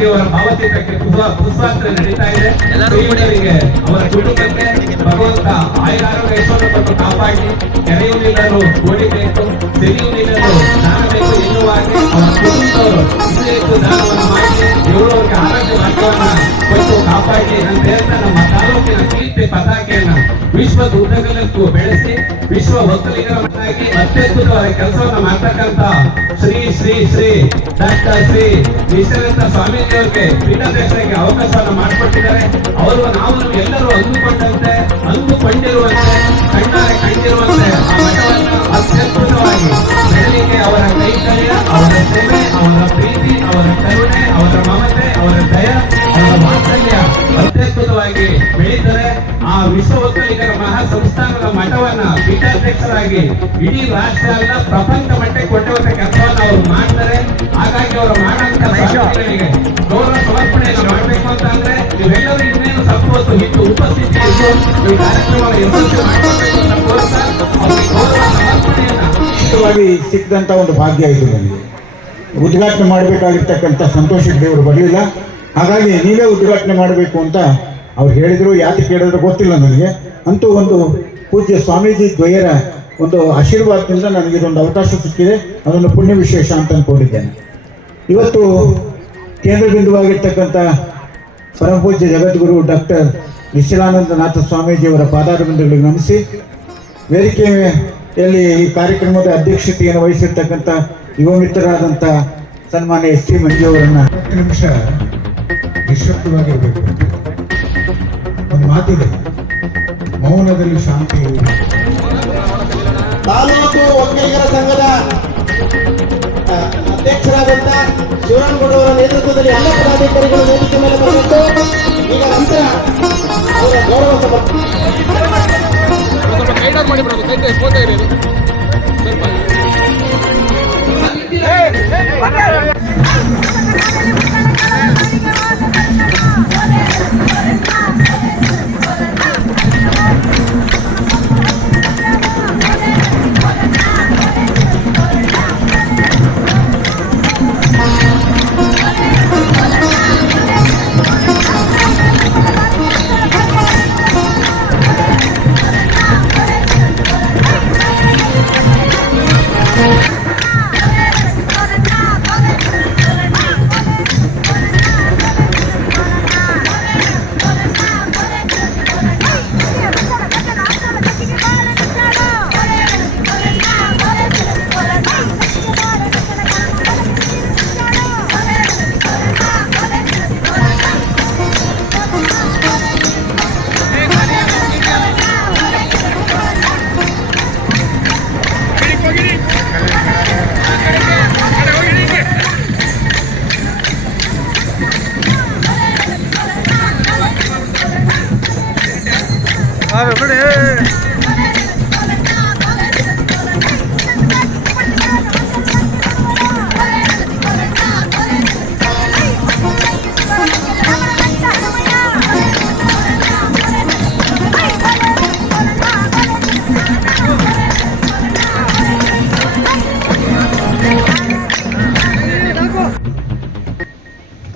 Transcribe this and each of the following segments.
ಸ್ವಾಮೀಜಿಯವರ ಭಾವಚಿತ್ರಕ್ಕೆ ಪುಷ್ಪಾರ್ಚನೆ ನಡೀತಾ ಇದೆ. ಶ್ರೀಗಳಿಗೆ ಅವರ ಕುಟುಂಬಕ್ಕೆ ಭಗವಂತ ಆಯುರಾರೋಗ್ಯ ಐಶ್ವರ್ಯ ಕೊಟ್ಟು ಕಾಪಾಡಿ, ಕೆರೆಯು ನೀಡಲು ಓಡಿಬೇಕು, ಸೆರೆಯು ನೀಡಲು ದಾನ ಬೇಕು ಎನ್ನುವಾಗಿ ಅವರ ಕುಟುಂಬದವರು ಇನ್ನೂ ಹೆಚ್ಚು ದಾನವನ್ನು ಮಾಡಿ ದೇವರವರಿಗೆ ಆರೋಗ್ಯ ಭಾಗ್ಯವನ್ನ ಕೊಟ್ಟು ಕಾಪಾಡಿ ಅಂತ ಹೇಳ್ತಾ ನಮ್ಮ ತಾಲೂಕಿನ ಕೀರ್ತಿ ಪತಾಕೆಯನ್ನ ವಿಶ್ವದ ಉದ್ದಗಲಕ್ಕೂ ಬೆಳೆಸಿ ವಿಶ್ವ ಒಕ್ಕಲಿಗರ ಮಟ್ಟಾಗಿ ಅತ್ಯದ್ಭುತವಾದ ಕೆಲಸವನ್ನ ಮಾಡ್ತಕ್ಕಂತ ಶ್ರೀ ಶ್ರೀ ಶ್ರೀ ಡಾಕ್ಟರ್ ಶ್ರೀ ನಿಶ್ಚಲಾನಂದ ಸ್ವಾಮೀಜಿಯವರಿಗೆ ಪೀಠಾಧ್ಯಕ್ಷರಿಗೆ ಅವಕಾಶವನ್ನು ಮಾಡಿಕೊಟ್ಟಿದ್ದಾರೆ. ಅವರು ನಾವು ಎಲ್ಲರೂ ಅಂದುಕೊಂಡಿರುವಂತೆ ಕಣ್ಣಾರೆ ಕಂಡಿರುವಂತೆ ಆ ಮಠವನ್ನು ಅತ್ಯದ್ಭುತವಾಗಿ ಬೆಳಲಿಕ್ಕೆ ಅವರ ಕೈಕರ್ಯ, ಅವರ ಸೇವೆ, ಅವರ ಪ್ರೀತಿ, ಅವರ ಕರುಣೆ, ಅವರ ಮಮತೆ, ಅವರ ದಯ, ಅವರ ವಾತ್ಸಲ್ಯ ಅತ್ಯದ್ಭುತವಾಗಿ ಬೆಳೀತಾರೆ. ಆ ವಿಶ್ವ ಒಕ್ಕಲಿಗರ ಮಹಾ ಸಂಸ್ಥಾನದ ಮಠವನ್ನ ಪೀಠಾಧ್ಯಕ್ಷರಾಗಿ ಇಡೀ ರಾಷ್ಟ್ರ ಅಲ್ಲ ಪ್ರಪಂಚ ಮಟ್ಟಕ್ಕೆ ಕೊಂಡೊಯ್ಯುವಂತ ಕೆಲಸವನ್ನು ಅವರು ಮಾಡ್ತಾರೆ. ಹಾಗಾಗಿ ಅವರು ಮಾಡುವಂತ ಸ್ವಾಮೀಜಿಗಳಿಗೆ ಗೌರವ ಸಮರ್ಪಣೆಯನ್ನು ಮಾಡಬೇಕು ಅಂತ ಅಂದ್ರೆ ನೀವೆಲ್ಲರೂ ಇನ್ನೇನು ಸ್ವಲ್ಪ ಹೊತ್ತು ಇದ್ದು ಉಪಸ್ಥಿತಿ ಇದ್ದು ಈ ಕಾರ್ಯಕ್ರಮವನ್ನು ಯಶಸ್ವಿ ಮಾಡಬೇಕು ಅಂತ ಕೋರ್ತಾ ಅವರಿಗೆ ಗೌರವ ಸಮರ್ಪಣೆಯನ್ನ ಸಿಕ್ಕಂತ ಒಂದು ಭಾಗ್ಯ ಇದು. ನನಗೆ ಉದ್ಘಾಟನೆ ಮಾಡಬೇಕಾಗಿರ್ತಕ್ಕಂಥ ಸಂತೋಷ ದೇವರು ಬರಲಿಲ್ಲ, ಹಾಗಾಗಿ ನೀವೇ ಉದ್ಘಾಟನೆ ಮಾಡಬೇಕು ಅಂತ ಅವ್ರು ಹೇಳಿದರು. ಯಾಕೆ ಕೇಳಿದ್ರು ಗೊತ್ತಿಲ್ಲ ನನಗೆ. ಅಂತೂ ಒಂದು ಪೂಜ್ಯ ಸ್ವಾಮೀಜಿ ದ್ವಯರ ಒಂದು ಆಶೀರ್ವಾದದಿಂದ ನನಗೆ ಇದೊಂದು ಅವಕಾಶ ಸಿಕ್ಕಿದೆ. ಅದೊಂದು ಪುಣ್ಯ ವಿಶೇಷ ಅಂತ ಅಂದ್ಕೊಂಡಿದ್ದೇನೆ. ಇವತ್ತು ಕೇಂದ್ರ ಬಿಂದುವಾಗಿರ್ತಕ್ಕಂಥ ಪರಮಪೂಜ್ಯ ಜಗದ್ಗುರು ಡಾಕ್ಟರ್ ನಿಶ್ಚಲಾನಂದನಾಥ ಸ್ವಾಮೀಜಿಯವರ ಪಾದಾರವಿಂದಗಳಿಗೆ ನಮಿಸಿ, ವೇದಿಕೆಯಲ್ಲಿ ಈ ಕಾರ್ಯಕ್ರಮದ ಅಧ್ಯಕ್ಷತೆಯನ್ನು ವಹಿಸಿರ್ತಕ್ಕಂಥ ಯುವ ಮಿತ್ರರಾದಂಥ ಸನ್ಮಾನ್ಯ ಎಸ್ ಟಿ ಮಂಜಿಯವರನ್ನು 10 ನಿಮಿಷ ನಿಶ್ಶಬ್ದವಾಗಿರಬೇಕು. ಒಂದು ಮಾತಿದೆ, ಮೌನದಲ್ಲಿ ಶಾಂತಿ. ತಾಲೂಕು ಒಕ್ಕಲಿಗರ ಸಂಘದ ಅಧ್ಯಕ್ಷರಾದಂಥ ಶಿವರಾಮಗೌಡವರ ನೇತೃತ್ವದಲ್ಲಿ ಎಲ್ಲ ಪದಾಧಿಕಾರಿಗಳು ವೇದಿಕೆ ಮೇಲೆ ಬರಬೇಕು. ಈಗ ನಂತರ ಅವರ ಗೌರವ ಸಮರ್ಪಣೆ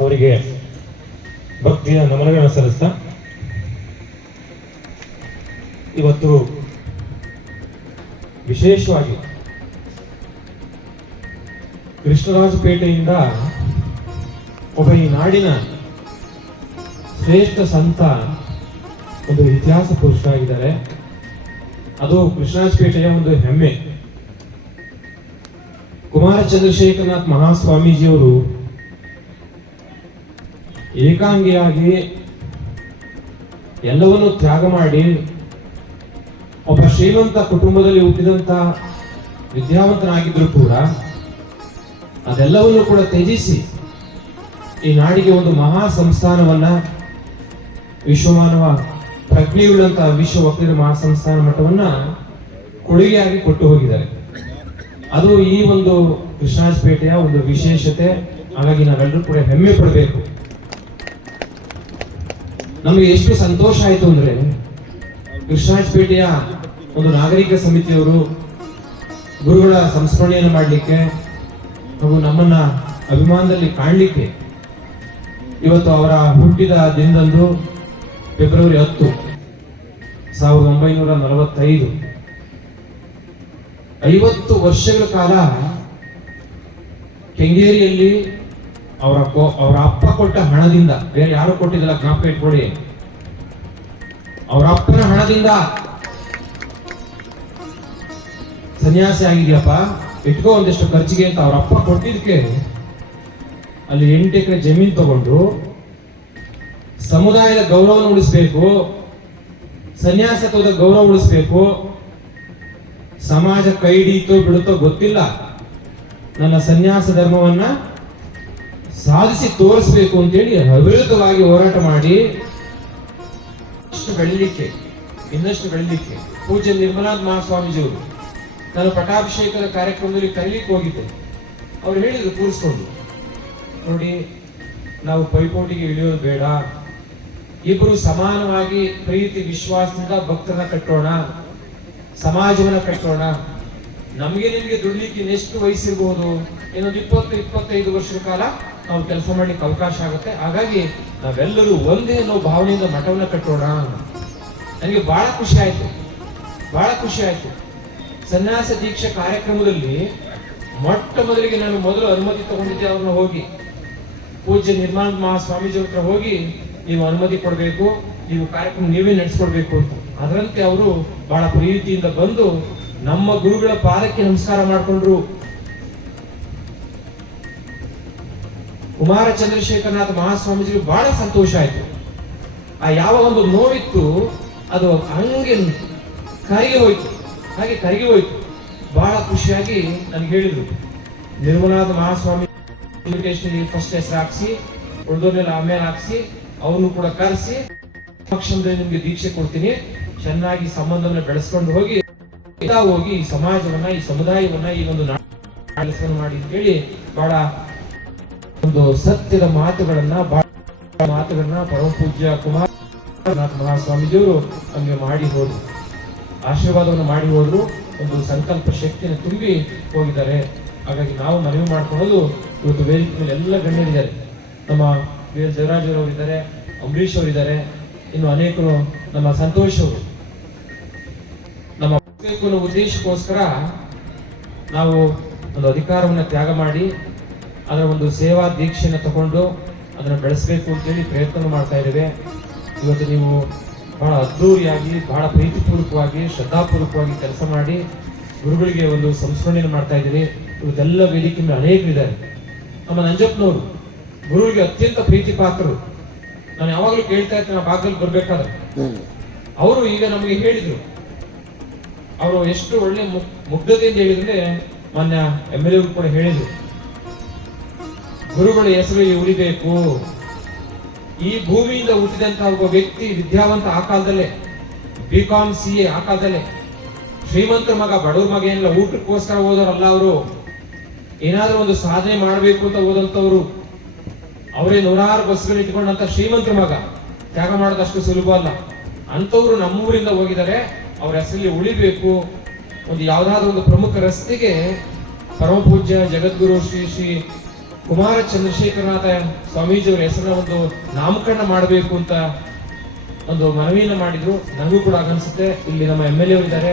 ಅವರಿಗೆ ಭಕ್ತಿಯ ನಮನಗಳನ್ನು ಸಲ್ಲಿಸ್ತಾ ಇವತ್ತು ವಿಶೇಷವಾಗಿ ಕೃಷ್ಣರಾಜಪೇಟೆಯಿಂದ ಒಬ್ಬ ಈ ನಾಡಿನ ಶ್ರೇಷ್ಠ ಸಂತ ಒಂದು ಇತಿಹಾಸ ಪುರುಷರಾಗಿದ್ದಾರೆ. ಅದು ಕೃಷ್ಣರಾಜಪೇಟೆಯ ಒಂದು ಹೆಮ್ಮೆ. ಕುಮಾರ ಚಂದ್ರಶೇಖರನಾಥ್ ಮಹಾಸ್ವಾಮೀಜಿಯವರು ಏಕಾಂಗಿಯಾಗಿ ಎಲ್ಲವನ್ನೂ ತ್ಯಾಗ ಮಾಡಿ ಒಬ್ಬ ಶ್ರೀಮಂತ ಕುಟುಂಬದಲ್ಲಿ ಹುಟ್ಟಿದಂತ ವಿದ್ಯಾವಂತನಾಗಿದ್ರು ಕೂಡ ಅದೆಲ್ಲವನ್ನೂ ಕೂಡ ತ್ಯಜಿಸಿ ಈ ನಾಡಿಗೆ ಒಂದು ಮಹಾ ಸಂಸ್ಥಾನವನ್ನ, ವಿಶ್ವಮಾನವ ಪ್ರಜ್ಞೆಯುಳ್ಳಂತಹ ವಿಶ್ವ ಒಕ್ಕಲಿಗರ ಮಹಾ ಸಂಸ್ಥಾನ ಮಠವನ್ನ ಕೊಡುಗೆಯಾಗಿ ಕೊಟ್ಟು ಹೋಗಿದ್ದಾರೆ. ಅದು ಈ ಒಂದು ಕೃಷ್ಣರಾಜಪೇಟೆಯ ಒಂದು ವಿಶೇಷತೆ. ಹಾಗಾಗಿ ನಾವೆಲ್ಲರೂ ಕೂಡ ಹೆಮ್ಮೆ ಪಡಬೇಕು. ನಮಗೆ ಎಷ್ಟು ಸಂತೋಷ ಆಯಿತು ಅಂದ್ರೆ ಕೃಷ್ಣರಾಜಪೇಟೆಯ ಒಂದು ನಾಗರಿಕ ಸಮಿತಿಯವರು ಗುರುಗಳ ಸಂಸ್ಮರಣೆಯನ್ನು ಮಾಡಲಿಕ್ಕೆ ಹಾಗೂ ನಮ್ಮನ್ನ ಅಭಿಮಾನದಲ್ಲಿ ಕಾಣಲಿಕ್ಕೆ ಇವತ್ತು ಅವರ ಹುಟ್ಟಿದ ದಿನದಂದು ಫೆಬ್ರವರಿ 10, 1945, 50 ವರ್ಷಗಳ ಕಾಲ ಕೆಂಗೇರಿಯಲ್ಲಿ ಅವರ ಅಪ್ಪ ಕೊಟ್ಟ ಹಣದಿಂದ, ಬೇರೆ ಯಾರು ಕೊಟ್ಟಿದ್ದಲ್ಲ, ಜ್ಞಾಪಕ ಇಟ್ಕೊಳ್ಳಿ, ಅವರ ಅಪ್ಪನ ಹಣದಿಂದ ಸನ್ಯಾಸಿ ಆಗಿದೆಯಪ್ಪ, ಇಟ್ಕೋ ಒಂದಿಷ್ಟು ಖರ್ಚಿಗೆ ಅಂತ ಅವ್ರ ಅಪ್ಪ ಕೊಟ್ಟಿದ್ದಕ್ಕೆ ಅಲ್ಲಿ 8 ಎಕರೆ ಜಮೀನು ತಗೊಂಡು ಸಮುದಾಯದ ಗೌರವವನ್ನು ಉಳಿಸ್ಬೇಕು, ಸನ್ಯಾಸತ್ವದ ಗೌರವ ಉಳಿಸ್ಬೇಕು, ಸಮಾಜ ಕೈ ಹಿಡಿತೋ ಬಿಡುತ್ತೋ ಗೊತ್ತಿಲ್ಲ, ನನ್ನ ಸನ್ಯಾಸ ಧರ್ಮವನ್ನ ಸಾಧಿಸಿ ತೋರಿಸ್ಬೇಕು ಅಂತೇಳಿ ಅವಿರತವಾಗಿ ಹೋರಾಟ ಮಾಡಿ ಇನ್ನಷ್ಟು ಬೆಳಿಲಿಕ್ಕೆ ಪೂಜ್ಯ ನಿರ್ಮಲಾನಂದ ಮಹಾಸ್ವಾಮೀಜಿಯವರು ನಾನು ಪಟ್ಟಾಭಿಷೇಕದ ಕಾರ್ಯಕ್ರಮದಲ್ಲಿ ಕರೀಲಿಕ್ಕೆ ಹೋಗಿದ್ದೆ. ಅವ್ರು ಹೇಳಿದ್ರು ಕೂರಿಸ್ಕೊಂಡು, ನೋಡಿ ನಾವು ಪೈಪೋಟಿಗೆ ಇಳಿಯೋದು ಬೇಡ, ಇಬ್ಬರು ಸಮಾನವಾಗಿ ಪ್ರೀತಿ ವಿಶ್ವಾಸದಿಂದ ಭಕ್ತರನ್ನ ಕಟ್ಟೋಣ, ಸಮಾಜವನ್ನ ಕಟ್ಟೋಣ. ನಮಗೆ ನಿಮಗೆ ದುಡ್ಲಿಕ್ಕೆ ಇನ್ನೆಷ್ಟು ವಯಸ್ಸಿರ್ಬೋದು, ಇನ್ನೊಂದು 20-25 ವರ್ಷದ ಕಾಲ ನಾವು ಕೆಲಸ ಮಾಡ್ಲಿಕ್ಕೆ ಅವಕಾಶ ಆಗುತ್ತೆ. ಹಾಗಾಗಿ ನಾವೆಲ್ಲರೂ ಒಂದೇ ಅನ್ನೋ ಭಾವನೆಯಿಂದ ಮಠವನ್ನ ಕಟ್ಟೋಣ. ನನಗೆ ಬಹಳ ಖುಷಿ ಆಯ್ತು. ಸನ್ಯಾಸ ದೀಕ್ಷಾ ಕಾರ್ಯಕ್ರಮದಲ್ಲಿ ಮೊಟ್ಟ ಮೊದಲಿಗೆ ನಾನು ಅನುಮತಿ ತಗೊಂಡಿದ್ದೆ, ಅವ್ರನ್ನ ಹೋಗಿ ಪೂಜ್ಯ ನಿರ್ಮಲಾನಂದ ಮಹಾಸ್ವಾಮೀಜಿ ಹತ್ರ ಹೋಗಿ, ನೀವು ಅನುಮತಿ ಕೊಡಬೇಕು, ನೀವು ಕಾರ್ಯಕ್ರಮ ನೀವೇ ನಡೆಸ್ಕೊಡ್ಬೇಕು ಅಂತ. ಅದರಂತೆ ಅವರು ಬಹಳ ಪ್ರೀತಿಯಿಂದ ಬಂದು ನಮ್ಮ ಗುರುಗಳ ಪಾದಕ್ಕೆ ನಮಸ್ಕಾರ ಮಾಡಿಕೊಂಡ್ರು. ಕುಮಾರ ಚಂದ್ರಶೇಖರನಾಥ ಮಹಾಸ್ವಾಮೀಜಿಗೆ ಬಹಳ ಸಂತೋಷ ಆಯ್ತು. ಆ ಯಾವ ಒಂದು ನೋವಿತ್ತು ಅದು ಹಂಗೆ ಕರಗಿ ಹೋಯ್ತು. ಬಹಳ ಖುಷಿಯಾಗಿ ನನ್ಗೆ ಹೇಳಿದ್ರು, ನಿರ್ಮಲಾನಂದ ಮಹಾಸ್ವಾಮಿ ಇನ್ವಿಟೇಷನ್ ಫಸ್ಟ್ ಹೆಸರು ಹಾಕ್ಸಿ, ಉಳಿದೋರ್ನೆಲ್ಲ ಆಮೇಲೆ ಹಾಕ್ಸಿ, ಅವನು ಕೂಡ ಕರೆಸಿ ಪಕ್ಷದಲ್ಲಿ ನಿಮ್ಗೆ ದೀಕ್ಷೆ ಕೊಡ್ತೀನಿ, ಚೆನ್ನಾಗಿ ಸಂಬಂಧವನ್ನ ಬೆಳೆಸ್ಕೊಂಡು ಹೋಗಿ ಈ ಸಮಾಜವನ್ನ, ಈ ಸಮುದಾಯವನ್ನ, ಈ ಒಂದು ಕೆಲಸವನ್ನು ಮಾಡಿ ಅಂತ ಹೇಳಿ ಬಹಳ ಒಂದು ಸತ್ಯದ ಮಾತುಗಳನ್ನ ಪರಮ ಪೂಜ್ಯ ಕುಮಾರ ಮಹಾಸ್ವಾಮೀಜಿಯವರು ನಮಗೆ ಮಾಡಿ ಹೋದ್ರು, ಆಶೀರ್ವಾದವನ್ನು ಮಾಡಿ ಹೋದ್ರು, ಒಂದು ಸಂಕಲ್ಪ ಶಕ್ತಿಯನ್ನು ತುಂಬಿ ಹೋಗಿದ್ದಾರೆ. ಹಾಗಾಗಿ ನಾವು ಮನವಿ ಮಾಡ್ಕೊಳ್ಳೋದು, ಇವತ್ತು ವೇದಿಕೆ ಮೇಲೆ ಎಲ್ಲ ಗಣ್ಯರಿದ್ದಾರೆ, ನಮ್ಮ ವಿ ಎಲ್ ದೇವರಾಜ್ ಅವರಿದ್ದಾರೆ, ಅಂಬರೀಶ್ ಅವರಿದ್ದಾರೆ, ಇನ್ನು ಅನೇಕರು, ನಮ್ಮ ಸಂತೋಷ್ ಅವರು, ನಮ್ಮ ಉದ್ದೇಶಕ್ಕೋಸ್ಕರ ನಾವು ಒಂದು ಅಧಿಕಾರವನ್ನು ತ್ಯಾಗ ಮಾಡಿ ಅದರ ಒಂದು ಸೇವಾ ದೀಕ್ಷೆಯನ್ನು ತಗೊಂಡು ಅದನ್ನು ಬೆಳೆಸಬೇಕು ಅಂತೇಳಿ ಪ್ರಯತ್ನ ಮಾಡ್ತಾ ಇದ್ದೇವೆ. ಇವತ್ತು ನೀವು ಬಹಳ ಅದ್ಧೂರಿಯಾಗಿ, ಬಹಳ ಪ್ರೀತಿಪೂರ್ವಕವಾಗಿ, ಶ್ರದ್ಧಾಪೂರ್ವಕವಾಗಿ ಕೆಲಸ ಮಾಡಿ ಗುರುಗಳಿಗೆ ಒಂದು ಸಂಸ್ಮರಣೆಯನ್ನು ಮಾಡ್ತಾ ಇದ್ದೀರಿ. ಇವತ್ತೆಲ್ಲ ವೇದಿಕೆ ಮೇಲೆ ಅನೇಕರಿದ್ದಾರೆ. ನಮ್ಮ ನಂಜಪ್ಪನವರು ಗುರುವಿಗೆ ಅತ್ಯಂತ ಪ್ರೀತಿ ಪಾತ್ರರು. ನಾನು ಯಾವಾಗಲೂ ಕೇಳ್ತಾ ಇರ್ತೇನೆ, ಆ ಭಾಗದಲ್ಲಿ ಬರ್ಬೇಕಾದ್ರೆ ಅವರು ಈಗ ನಮಗೆ ಹೇಳಿದ್ರು, ಅವರು ಎಷ್ಟು ಒಳ್ಳೆ ಮುಗ್ಧತೆಯಿಂದ ಹೇಳಿದ್ರೆ, ಮಾನ್ಯ MLA ಕೂಡ ಹೇಳಿದ್ರು, ಗುರುಗಳ ಹೆಸರು ಉಳಿಬೇಕು. ಈ ಭೂಮಿಯಿಂದ ಹುಟ್ಟಿದಂತಹ ಒಬ್ಬ ವ್ಯಕ್ತಿ, ವಿದ್ಯಾವಂತ, ಆ ಕಾಲದಲ್ಲೇ BCom CA, ಆ ಕಾಲದಲ್ಲೇ ಶ್ರೀಮಂತರ ಮಗ, ಬಡವ್ರ ಮಗ ಏನಿಲ್ಲ, ಊಟಕ್ಕೋಸ್ಕರ ಓದೋರಲ್ಲ ಅವರು, ಏನಾದ್ರೂ ಒಂದು ಸಾಧನೆ ಮಾಡಬೇಕು ಅಂತ ಓದಂತವ್ರು. ಅವರೇ 100 ಬಸ್ಗಳು ಇಟ್ಕೊಂಡಂತ ಶ್ರೀಮಂತರ ಮಗ, ತ್ಯಾಗ ಮಾಡೋದಷ್ಟು ಸುಲಭ ಅಲ್ಲ. ಅಂತವ್ರು ನಮ್ಮೂರಿಂದ ಹೋಗಿದ್ದಾರೆ, ಅವ್ರ ಹೆಸರಲ್ಲಿ ಉಳಿಬೇಕು. ಒಂದು ಯಾವ್ದಾದ್ರು ಒಂದು ಪ್ರಮುಖ ರಸ್ತೆಗೆ ಪರಮ ಪೂಜ್ಯ ಜಗದ್ಗುರು ಶ್ರೀ ಕುಮಾರ ಚಂದ್ರಶೇಖರನಾಥ ಸ್ವಾಮೀಜಿಯವರ ಹೆಸರನ್ನ ಒಂದು ನಾಮಕರಣ ಮಾಡಬೇಕು ಅಂತ ಒಂದು ಮನವಿಯನ್ನು ಮಾಡಿದ್ರು. ನನಗೂ ಕೂಡ ಅನ್ಸುತ್ತೆ, ಇಲ್ಲಿ ನಮ್ಮ MLA ಅವರಿದ್ದಾರೆ,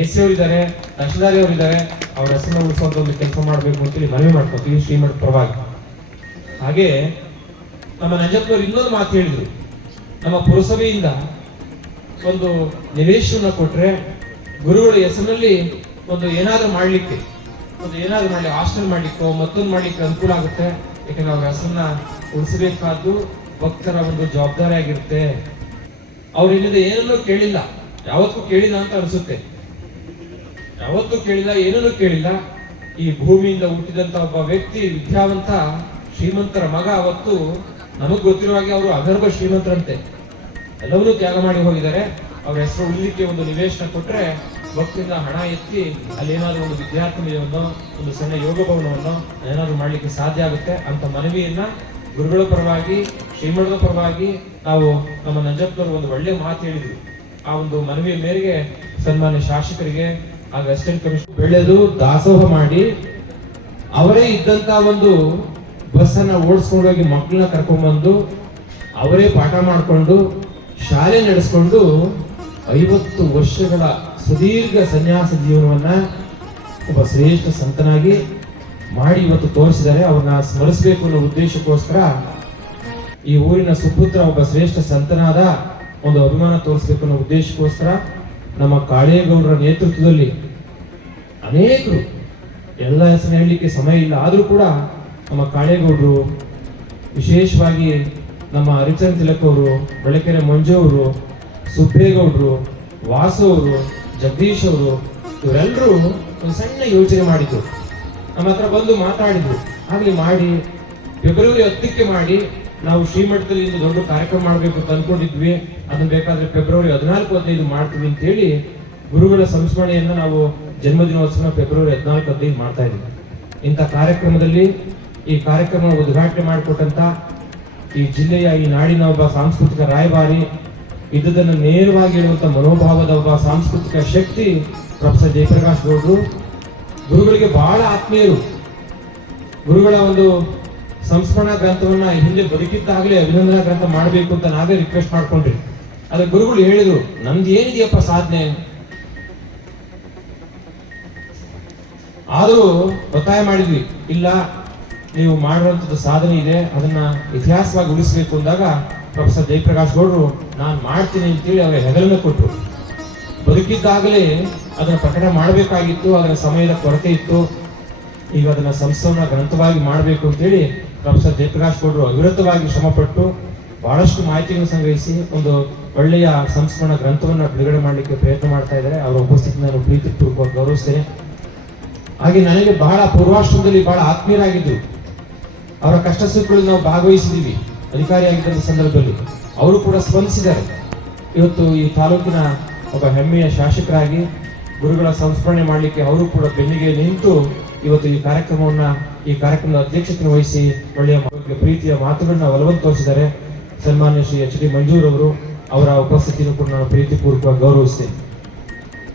AC ಅವರಿದ್ದಾರೆ, ತಹಶೀಲ್ದಾರ್ ಅವರಿದ್ದಾರೆ, ಅವ್ರ ಹೆಸರನ್ನ ಉಳಿಸುವಂತ ಒಂದು ಕೆಲಸ ಮಾಡಬೇಕು ಅಂತೇಳಿ ಮನವಿ ಮಾಡ್ಕೊತೀವಿ ಶ್ರೀಮಠ ಪರವಾಗಿ. ಹಾಗೆ ನಮ್ಮ ನಂಜಪ್ಪನವರು ಇನ್ನೊಂದು ಮಾತು ಹೇಳಿದ್ರು, ನಮ್ಮ ಪುರಸಭೆಯಿಂದ ಒಂದು ನಿವೇಶನ ಕೊಟ್ರೆ ಗುರುಗಳ ಹೆಸರಿನಲ್ಲಿ ಒಂದು ಏನಾದ್ರೂ ಮಾಡ್ಲಿಕ್ಕೆ, ಹಾಸ್ಟೆಲ್ ಮಾಡ್ಲಿಕ್ಕೋ ಮತ್ತೊಂದು ಮಾಡ್ಲಿಕ್ಕೆ ಅನುಕೂಲ ಆಗುತ್ತೆ. ಯಾಕಂದ್ರೆ ಅವ್ರ ಹೆಸರನ್ನ ಉಳಿಸಬೇಕಾದ್ದು ಭಕ್ತರ ಒಂದು ಜವಾಬ್ದಾರಿ ಆಗಿರುತ್ತೆ. ಅವ್ರು ಇಲ್ಲಿಂದ ಏನನ್ನೂ ಕೇಳಿಲ್ಲ, ಯಾವತ್ತೂ ಕೇಳಿಲ್ಲ ಅಂತ ಅನ್ಸುತ್ತೆ, ಯಾವತ್ತೂ ಕೇಳಿಲ್ಲ, ಏನನ್ನೂ ಕೇಳಿಲ್ಲ. ಈ ಭೂಮಿಯಿಂದ ಹುಟ್ಟಿದಂತ ಒಬ್ಬ ವ್ಯಕ್ತಿ, ವಿದ್ಯಾವಂತ, ಶ್ರೀಮಂತರ ಮಗ. ಅವತ್ತು ನಮಗ್ ಗೊತ್ತಿರುವ ಹಾಗೆ ಅವರು ಅಗರ್ಭ ಶ್ರೀಮಂತರಂತೆ, ಎಲ್ಲವನ್ನೂ ತ್ಯಾಗ ಮಾಡಿ ಹೋಗಿದ್ದಾರೆ. ಅವ್ರ ಹೆಸರು ಉಳಿಲಿಕ್ಕೆ ಒಂದು ನಿವೇಶನ ಕೊಟ್ರೆ ಭಕ್ತಿಯಿಂದ ಹಣ ಎತ್ತಿ ಅಲ್ಲಿ ಏನಾದ್ರು ಒಂದು ವಿದ್ಯಾರ್ಥಿ ನಿಲಯವನ್ನೋ, ಒಂದು ಸಣ್ಣ ಯೋಗ ಭವನವನ್ನು ಏನಾದ್ರು ಮಾಡ್ಲಿಕ್ಕೆ ಸಾಧ್ಯ ಆಗುತ್ತೆ ಅಂತ ಮನವಿಯನ್ನ ಗುರುಗಳ ಪರವಾಗಿ, ಶ್ರೀಮಠದ ಪರವಾಗಿ ನಾವು ನಮ್ಮ ನಂಜಪ್ಪನವರು ಒಂದು ಒಳ್ಳೆ ಮಾತು ಹೇಳಿದ್ರು. ಆ ಒಂದು ಮನವಿಯ ಮೇರೆಗೆ ಸನ್ಮಾನ್ಯ ಶಾಸಕರಿಗೆ ಆಗ ಅಸಿಸ್ಟೆಂಟ್ ಕಮಿಷನರ್ ಬೆಳೆದು ದಾಸೋಹ ಮಾಡಿ ಅವರೇ ಇದ್ದಂತ ಒಂದು ಬಸ್ಸನ್ನು ಓಡಿಸ್ಕೊಂಡೋಗಿ ಮಕ್ಕಳನ್ನ ಕರ್ಕೊಂಡ್ಬಂದು ಅವರೇ ಪಾಠ ಮಾಡಿಕೊಂಡು ಶಾಲೆ ನಡೆಸ್ಕೊಂಡು 50 ವರ್ಷಗಳ ಸುದೀರ್ಘ ಸನ್ಯಾಸ ಜೀವನವನ್ನ ಒಬ್ಬ ಶ್ರೇಷ್ಠ ಸಂತನಾಗಿ ಮಾಡಿ ಇವತ್ತು ತೋರಿಸಿದ್ದಾರೆ. ಅವ್ರನ್ನ ಸ್ಮರಿಸಬೇಕು ಅನ್ನೋ ಉದ್ದೇಶಕ್ಕೋಸ್ಕರ ಈ ಊರಿನ ಸುಪುತ್ರ ಒಬ್ಬ ಶ್ರೇಷ್ಠ ಸಂತನಾದ ಒಂದು ಅಭಿಮಾನ ತೋರಿಸಬೇಕು ಅನ್ನೋ ಉದ್ದೇಶಕ್ಕೋಸ್ಕರ ನಮ್ಮ ಕಾಳೇಗೌಡರ ನೇತೃತ್ವದಲ್ಲಿ ಅನೇಕರು, ಎಲ್ಲ ಹೆಸರು ಹೇಳಲಿಕ್ಕೆ ಸಮಯ ಇಲ್ಲ, ಆದರೂ ಕೂಡ ನಮ್ಮ ಕಾಳೇಗೌಡರು, ವಿಶೇಷವಾಗಿ ನಮ್ಮ ಹರಿಚಂದ್ ತಿಲಕ್ ಅವರು, ಬೆಳಕೆರೆ ಮಂಜು ಅವರು, ಸುಬ್ಬೇಗೌಡರು, ವಾಸು ಅವರು, ಜಗದೀಶ್ ಅವರು, ಇವರೆಲ್ಲರೂ ಒಂದು ಸಣ್ಣ ಯೋಚನೆ ಮಾಡಿದ್ರು. ನಮ್ಮ ಹತ್ರ ಬಂದು ಮಾತಾಡಿದ್ರು. ಆಗಲಿ ಮಾಡಿ ಫೆಬ್ರವರಿ 10ಕ್ಕೆ ಮಾಡಿ ನಾವು ಶ್ರೀಮಠದಲ್ಲಿ ಒಂದು ದೊಡ್ಡ ಕಾರ್ಯಕ್ರಮ ಮಾಡಬೇಕು ಅಂತ ಅನ್ಕೊಂಡಿದ್ವಿ. ಅದನ್ನ ಬೇಕಾದ್ರೆ ಫೆಬ್ರವರಿ 14-15 ಮಾಡ್ತೀವಿ ಅಂತ ಹೇಳಿ ಗುರುಗಳ ಸಂಸ್ಮರಣೆಯನ್ನ ನಾವು ಜನ್ಮದಿನೋತ್ಸವ ಫೆಬ್ರವರಿ 14-15 ಮಾಡ್ತಾ ಇದ್ವಿ. ಇಂಥ ಕಾರ್ಯಕ್ರಮದಲ್ಲಿ ಈ ಕಾರ್ಯಕ್ರಮ ಉದ್ಘಾಟನೆ ಮಾಡಿಕೊಟ್ಟಂತ ಈ ಜಿಲ್ಲೆಯ, ಈ ನಾಡಿನ ಒಬ್ಬ ಸಾಂಸ್ಕೃತಿಕ ರಾಯಭಾರಿ, ಇದ್ದುದನ್ನು ನೇರವಾಗಿ ಹೇಳುವಂತ ಮನೋಭಾವದ ಒಬ್ಬ ಸಾಂಸ್ಕೃತಿಕ ಶಕ್ತಿ ಪ್ರೊಫೆಸರ್ ಜಯಪ್ರಕಾಶ್ ಗೌಡರು. ಗುರುಗಳಿಗೆ ಬಹಳ ಆತ್ಮೀಯರು. ಗುರುಗಳ ಒಂದು ಸಂಸ್ಮರಣಾ ಗ್ರಂಥವನ್ನ ಹಿಂದೆ ಬದುಕಿದ್ದಾಗಲೇ ಅಭಿನಂದನಾ ಗ್ರಂಥ ಮಾಡಬೇಕು ಅಂತ ನಾವೇ ರಿಕ್ವೆಸ್ಟ್ ಮಾಡ್ಕೊಂಡ್ರಿ. ಆದ್ರೆ ಗುರುಗಳು ಹೇಳಿದ್ರು, ನಮ್ದು ಏನಿದೆಯಪ್ಪ ಸಾಧನೆ, ಆದರೂ ಒತ್ತಾಯ ಮಾಡಿದ್ವಿ, ಇಲ್ಲ ನೀವು ಮಾಡುವಂಥದ್ದು ಸಾಧನೆ ಇದೆ, ಅದನ್ನ ಇತಿಹಾಸವಾಗಿ ಉಳಿಸಬೇಕು ಅಂದಾಗ ಪ್ರೊಫೆಸರ್ ಜಯಪ್ರಕಾಶ್ ಗೌಡರು ನಾನು ಮಾಡ್ತೀನಿ ಅಂತೇಳಿ ಅವರ ಹೆಗಲನ್ನು ಕೊಟ್ಟರು. ಬದುಕಿದ್ದಾಗಲೇ ಅದನ್ನ ಪ್ರಕಟ ಮಾಡಬೇಕಾಗಿತ್ತು, ಅದರ ಸಮಯದ ಕೊರತೆ ಇತ್ತು. ಈಗ ಅದನ್ನ ಸಂಸ್ಥಾನ ಗ್ರಂಥವಾಗಿ ಮಾಡಬೇಕು ಅಂತೇಳಿ ಪ್ರೊಫೆಸರ್ ಜಯಪ್ರಕಾಶ್ ಗೌಡರು ಅವಿರತವಾಗಿ ಶ್ರಮಪಟ್ಟು ಬಹಳಷ್ಟು ಮಾಹಿತಿಯನ್ನು ಸಂಗ್ರಹಿಸಿ ಒಂದು ಒಳ್ಳೆಯ ಸಂಸ್ಮರಣ ಗ್ರಂಥವನ್ನು ಬಿಡುಗಡೆ ಮಾಡಲಿಕ್ಕೆ ಪ್ರಯತ್ನ ಮಾಡ್ತಾ ಇದ್ದಾರೆ. ಅವರ ಉಪಸ್ಥಿತಿ ನಾನು ಪ್ರೀತಿಪೂರ್ವಕವಾಗಿ ಗೌರವಿಸ್ತೇನೆ. ಹಾಗೆ ನನಗೆ ಬಹಳ ಪೂರ್ವಾಶ್ರಮದಲ್ಲಿ ಬಹಳ ಆತ್ಮೀಯರಾಗಿದ್ದು, ಅವರ ಕಷ್ಟ ಸುಖಗಳಲ್ಲಿ ನಾವು ಭಾಗವಹಿಸಿದ್ದೀವಿ. ಅಧಿಕಾರಿಯಾಗಿದ್ದ ಸಂದರ್ಭದಲ್ಲಿ ಅವರು ಕೂಡ ಸ್ಪಂದಿಸಿದ್ದಾರೆ. ಇವತ್ತು ಈ ತಾಲೂಕಿನ ಒಬ್ಬ ಹೆಮ್ಮೆಯ ಶಾಸಕರಾಗಿ ಗುರುಗಳ ಸಂಸ್ಮರಣೆ ಮಾಡಲಿಕ್ಕೆ ಅವರು ಕೂಡ ಬೆನ್ನಿಗೆ ನಿಂತು ಇವತ್ತು ಈ ಕಾರ್ಯಕ್ರಮದ ಅಧ್ಯಕ್ಷತೆ ವಹಿಸಿ ಒಳ್ಳೆಯ ಪ್ರೀತಿಯ ಮಾತುಗಳನ್ನ ಒಲವನ್ನು ತೋರಿಸಿದ್ದಾರೆ. ಸನ್ಮಾನ್ಯ ಶ್ರೀ ಎಚ್ ಡಿ ಮಂಜೂರ್ ಅವರು, ಅವರ ಉಪಸ್ಥಿತಿಯನ್ನು ಕೂಡ ನಾನು ಪ್ರೀತಿಪೂರ್ವಕವಾಗಿ ಗೌರವಿಸ್ತೇನೆ.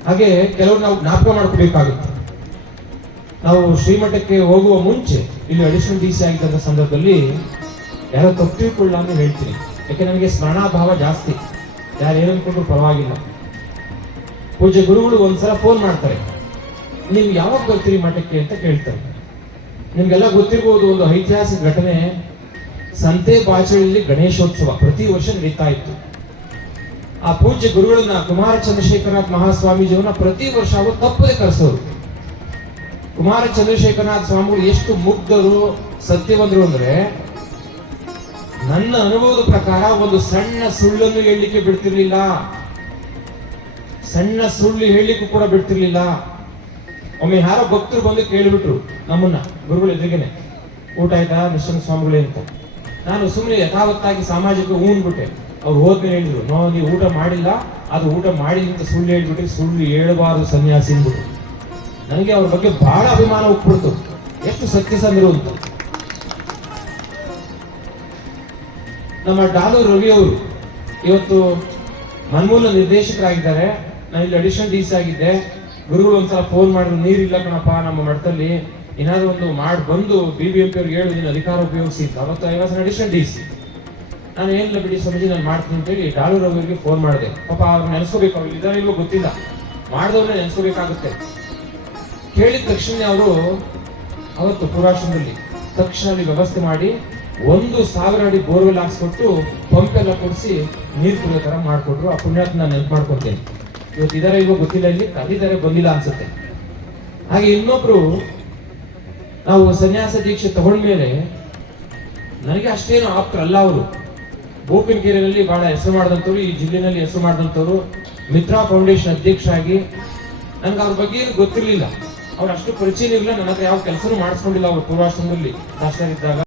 ಹಾಗೆ ಕೆಲವರು ನಾವು ಜ್ಞಾಪಕ ಮಾಡ್ಕೋಬೇಕಾಗುತ್ತೆ. ನಾವು ಶ್ರೀಮಠಕ್ಕೆ ಹೋಗುವ ಮುಂಚೆ ಇಲ್ಲಿ ಅಡಿಷನಲ್ DC ಆಗಿದ್ದ ಸಂದರ್ಭದಲ್ಲಿ ಯಾರೋ ತಪ್ಪು ತಿಳ್ಕೊಳ್ಳ ಅಂತ ಹೇಳ್ತೀನಿ. ಯಾಕೆ ನನಗೆ ಸ್ಮರಣಾಭಾವ ಜಾಸ್ತಿ. ಯಾರು ಏನಂದ್ಕೊಂಡ್ರು ಪರವಾಗಿಲ್ಲ. ಪೂಜ್ಯ ಗುರುಗಳು ಒಂದ್ಸಲ ಫೋನ್ ಮಾಡ್ತಾರೆ, ನೀವು ಯಾವಾಗ ಬರ್ತೀರಿ ಮಠಕ್ಕೆ ಅಂತ ಕೇಳ್ತಾರೆ. ನಿಮ್ಗೆಲ್ಲ ಗೊತ್ತಿರ್ಬೋದು, ಒಂದು ಐತಿಹಾಸಿಕ ಘಟನೆ, ಸಂತೆ ಬಾಚಳಿಯಲ್ಲಿ ಗಣೇಶೋತ್ಸವ ಪ್ರತಿ ವರ್ಷ ನಡೀತಾ ಇತ್ತು. ಆ ಪೂಜ್ಯ ಗುರುಗಳನ್ನ ಕುಮಾರ ಚಂದ್ರಶೇಖರನಾಥ್ ಮಹಾಸ್ವಾಮೀಜಿಯವನ್ನ ಪ್ರತಿ ವರ್ಷ ಅವರು ತಪ್ಪದೆ ಕರೆಸೋರು. ಕುಮಾರ ಚಂದ್ರಶೇಖರನಾಥ್ ಸ್ವಾಮಿಗಳು ಎಷ್ಟು ಮುಗ್ಧರು, ಸತ್ಯವಂತರು ಅಂದ್ರೆ, ನನ್ನ ಅನುಭವದ ಪ್ರಕಾರ ಒಂದು ಸಣ್ಣ ಸುಳ್ಳನ್ನು ಹೇಳಲಿಕ್ಕೆ ಬಿಡ್ತಿರ್ಲಿಲ್ಲ. ಸಣ್ಣ ಸುಳ್ಳು ಹೇಳಲಿಕ್ಕೂ ಕೂಡ ಬಿಡ್ತಿರ್ಲಿಲ್ಲ. ಒಮ್ಮೆ ಯಾರೋ ಭಕ್ತರು ಬಂದು ಕೇಳಿಬಿಟ್ರು ನಮ್ಮನ್ನ ಗುರುಗಳ ಎದುರಿಗೆನೆ, ಊಟ ಆಯ್ತಾ ನಿಶ್ಚಂದ ಸ್ವಾಮಿಗಳೇ ಅಂತ. ನಾನು ಸುಮ್ಮನೆ ಯಥಾವತ್ತಾಗಿ ಸಾಮಾಜಿಕ ಊನ್ಬಿಟ್ಟೆ. ಅವ್ರು ಹೋದ್ಮೇಲೆ ಹೇಳಿದ್ರು, ನೀವು ಊಟ ಮಾಡಿಲ್ಲ, ಅದು ಊಟ ಮಾಡಿಲ್ಲ ಅಂತ ಸುಳ್ಳು ಹೇಳ್ಬಿಟ್ರಿ, ಸುಳ್ಳು ಹೇಳಬಾರದು ಸನ್ಯಾಸಿ ಅಂದ್ಬಿಟ್ರು. ನನಗೆ ಅವ್ರ ಬಗ್ಗೆ ಬಹಳ ಅಭಿಮಾನ ಉಟ್ಬಿಡ್ತು, ಎಷ್ಟು ಸತ್ಯಸಂಧರು ಅಂತ. ನಮ್ಮ ಡಾಲೂರ್ ರವಿ ಅವರು ಇವತ್ತು ಮನ್ಮೂಲ ನಿರ್ದೇಶಕರಾಗಿದ್ದಾರೆ. ನಾನು ಇಲ್ಲಿ ಅಡಿಷನಲ್ DC ಆಗಿದ್ದೆ. ಗುರುಗಳು ಒಂದ್ಸಲ ಫೋನ್ ಮಾಡಿದ್ರು, ನೀರಿಲ್ಲ ಕಣಪ್ಪ ನಮ್ಮ ಮಠದಲ್ಲಿ, ಏನಾದ್ರು ಒಂದು ಮಾಡಿ ಬಂದು BBMP ಅವ್ರಿಗೆ ಹೇಳು, ನೀನು ಅಧಿಕಾರ ಉಪಯೋಗಿಸಿ. ಅವತ್ತು ಅಡಿಷನಲ್ DC. ನಾನು ಏನಿಲ್ಲ ಬಿಡಿ ಸ್ವಾಮೀಜಿ, ನಾನು ಮಾಡ್ತೀನಿ ಅಂತೇಳಿ ಡಾಲೂರ್ ರವಿಯವರಿಗೆ ಫೋನ್ ಮಾಡಿದೆ. ಪಾಪ ಅವ್ರು ನೆನೆಸ್ಕೋಬೇಕು, ಅವ್ರು ಇದಾರಿಲ್ವೋ ಗೊತ್ತಿಲ್ಲ, ಮಾಡಿದವ್ರನ್ನೇ ನೆನೆಸ್ಕೋಬೇಕಾಗುತ್ತೆ. ಕೇಳಿದ ತಕ್ಷಣ ಅವರು ಅವತ್ತು ಪೂರ್ವಾಶ್ರಮದಲ್ಲಿ ತಕ್ಷಣ ವ್ಯವಸ್ಥೆ ಮಾಡಿ 1,000 ಅಡಿ ಬೋರ್ವೆಲ್ ಹಾಕ್ಸ್ಕೊಟ್ಟು ಪಂಪ್ ಎಲ್ಲ ಕೊಡಿಸಿ ನೀರು ಕುಡಿಯೋ ತರ ಮಾಡಿಕೊಟ್ರು. ಆ ಪುಣ್ಯಾತ್ಮ ನಾನು ನೆನ್ಪು ಮಾಡ್ಕೊತೇನೆ. ಇವತ್ತು ಇದಾರೆ ಇವಾಗ ಗೊತ್ತಿಲ್ಲ, ಇಲ್ಲಿ ಕದಿದ್ದಾರೆ, ಬಂದಿಲ್ಲ ಅನ್ಸುತ್ತೆ. ಹಾಗೆ ಇನ್ನೊಬ್ರು, ನಾವು ಸನ್ಯಾಸ ದೀಕ್ಷೆ ತಗೊಂಡ್ಮೇಲೆ ನನಗೆ ಅಷ್ಟೇನು ಆಪ್ತರಲ್ಲ ಅವರು. ಬೋಪಿನಕೆರೆಯಲ್ಲಿ ಬಹಳ ಹೆಸರು ಮಾಡಿದಂಥವ್ರು, ಈ ಜಿಲ್ಲೆನಲ್ಲಿ ಹೆಸರು ಮಾಡಿದಂಥವ್ರು, ಮಿತ್ರಾ ಫೌಂಡೇಶನ್ ಅಧ್ಯಕ್ಷರಾಗಿ. ನನ್ಗೆ ಅವ್ರ ಬಗ್ಗೆ ಏನು ಗೊತ್ತಿರಲಿಲ್ಲ, ಅವ್ರು ಅಷ್ಟು ಪರಿಚಯ ಇರಲಿಲ್ಲ. ನನ್ನ ಹತ್ರ ಯಾವ ಕೆಲಸನೂ ಮಾಡಿಸ್ಕೊಂಡಿಲ್ಲ ಅವರು ಪೂರ್ವಾಶ್ರಮದಲ್ಲಿ ದಾಸರಾಗಿದ್ದಾಗ.